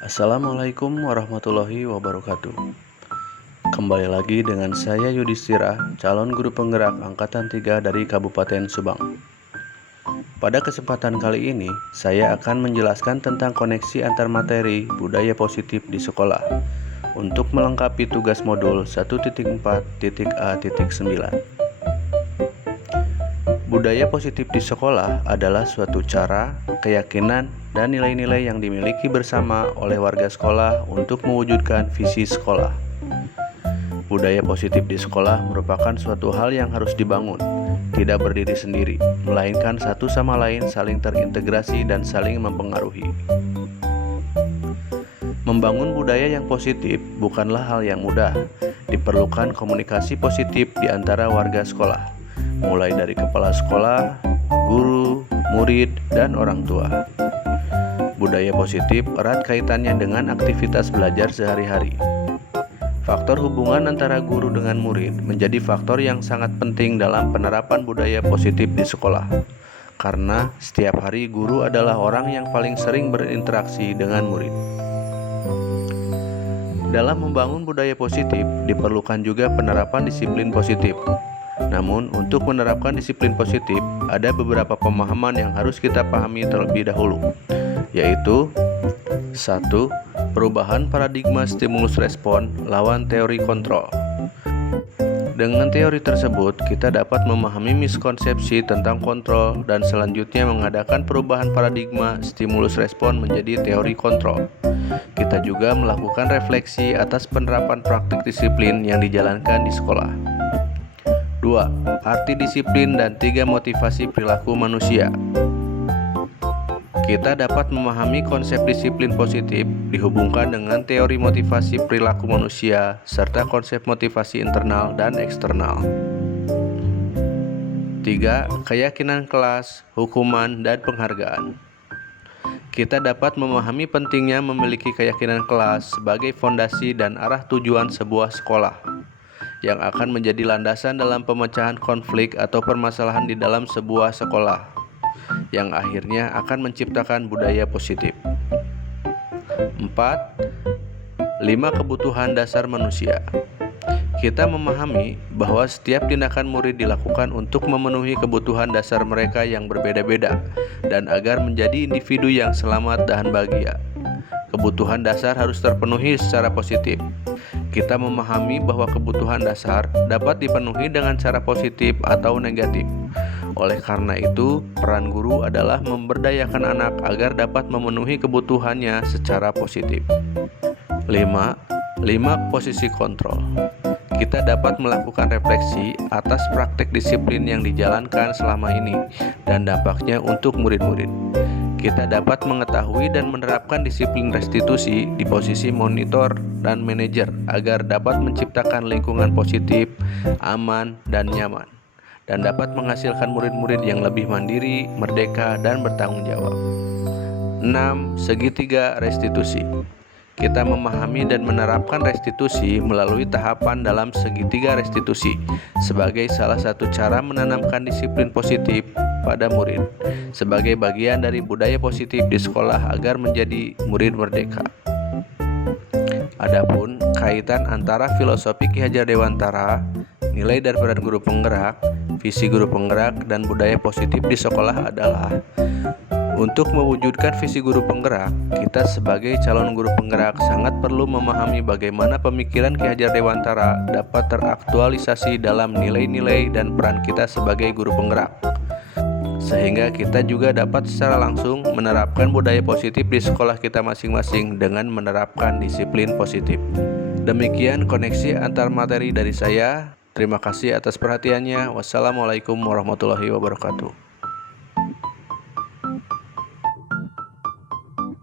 Assalamualaikum warahmatullahi wabarakatuh. Kembali lagi dengan saya Yudhistira, calon guru penggerak Angkatan 3 dari Kabupaten Subang. Pada kesempatan kali ini, saya akan menjelaskan tentang koneksi antar materi budaya positif di sekolah untuk melengkapi tugas modul 1.4.A.9. Budaya positif di sekolah adalah suatu cara, keyakinan, dan nilai-nilai yang dimiliki bersama oleh warga sekolah untuk mewujudkan visi sekolah. Budaya positif di sekolah merupakan suatu hal yang harus dibangun, tidak berdiri sendiri, melainkan satu sama lain saling terintegrasi dan saling mempengaruhi. Membangun budaya yang positif bukanlah hal yang mudah, diperlukan komunikasi positif di antara warga sekolah, mulai dari kepala sekolah, guru, murid, dan orang tua. Budaya positif erat kaitannya dengan aktivitas belajar sehari-hari. Faktor hubungan antara guru dengan murid menjadi faktor yang sangat penting dalam penerapan budaya positif di sekolah. Karena setiap hari guru adalah orang yang paling sering berinteraksi dengan murid. Dalam membangun budaya positif, diperlukan juga penerapan disiplin positif. Namun, untuk menerapkan disiplin positif, ada beberapa pemahaman yang harus kita pahami terlebih dahulu, yaitu 1. Perubahan paradigma stimulus respon lawan teori kontrol. Dengan teori tersebut, kita dapat memahami miskonsepsi tentang kontrol dan selanjutnya mengadakan perubahan paradigma stimulus respon menjadi teori kontrol. Kita juga melakukan refleksi atas penerapan praktik disiplin yang dijalankan di sekolah. 2. Arti disiplin dan 3 motivasi perilaku manusia. Kita dapat memahami konsep disiplin positif dihubungkan dengan teori motivasi perilaku manusia serta konsep motivasi internal dan eksternal. 3. Keyakinan kelas, hukuman, dan penghargaan. Kita dapat memahami pentingnya memiliki keyakinan kelas sebagai fondasi dan arah tujuan sebuah sekolah, yang akan menjadi landasan dalam pemecahan konflik atau permasalahan di dalam sebuah sekolah, yang akhirnya akan menciptakan budaya positif. 4. 5 kebutuhan dasar manusia. Kita memahami bahwa setiap tindakan murid dilakukan untuk memenuhi kebutuhan dasar mereka yang berbeda-beda dan agar menjadi individu yang selamat dan bahagia. Kebutuhan dasar harus terpenuhi secara positif. Kita memahami bahwa kebutuhan dasar dapat dipenuhi dengan cara positif atau negatif. Oleh karena itu, peran guru adalah memberdayakan anak agar dapat memenuhi kebutuhannya secara positif. 5. Posisi kontrol. Kita dapat melakukan refleksi atas praktek disiplin yang dijalankan selama ini dan dampaknya untuk murid-murid. Kita dapat mengetahui dan menerapkan disiplin restitusi di posisi monitor dan manajer agar dapat menciptakan lingkungan positif, aman, dan nyaman, dan dapat menghasilkan murid-murid yang lebih mandiri, merdeka, dan bertanggung jawab. 6. Segitiga restitusi. Kita memahami dan menerapkan restitusi melalui tahapan dalam segitiga restitusi sebagai salah satu cara menanamkan disiplin positif pada murid sebagai bagian dari budaya positif di sekolah agar menjadi murid merdeka. Adapun kaitan antara filosofi Ki Hajar Dewantara, nilai dan peran guru penggerak, visi guru penggerak, dan budaya positif di sekolah adalah untuk mewujudkan visi guru penggerak, kita sebagai calon guru penggerak sangat perlu memahami bagaimana pemikiran Ki Hajar Dewantara dapat teraktualisasi dalam nilai-nilai dan peran kita sebagai guru penggerak, sehingga kita juga dapat secara langsung menerapkan budaya positif di sekolah kita masing-masing dengan menerapkan disiplin positif. Demikian koneksi antar materi dari saya. Terima kasih atas perhatiannya. Wassalamualaikum warahmatullahi wabarakatuh.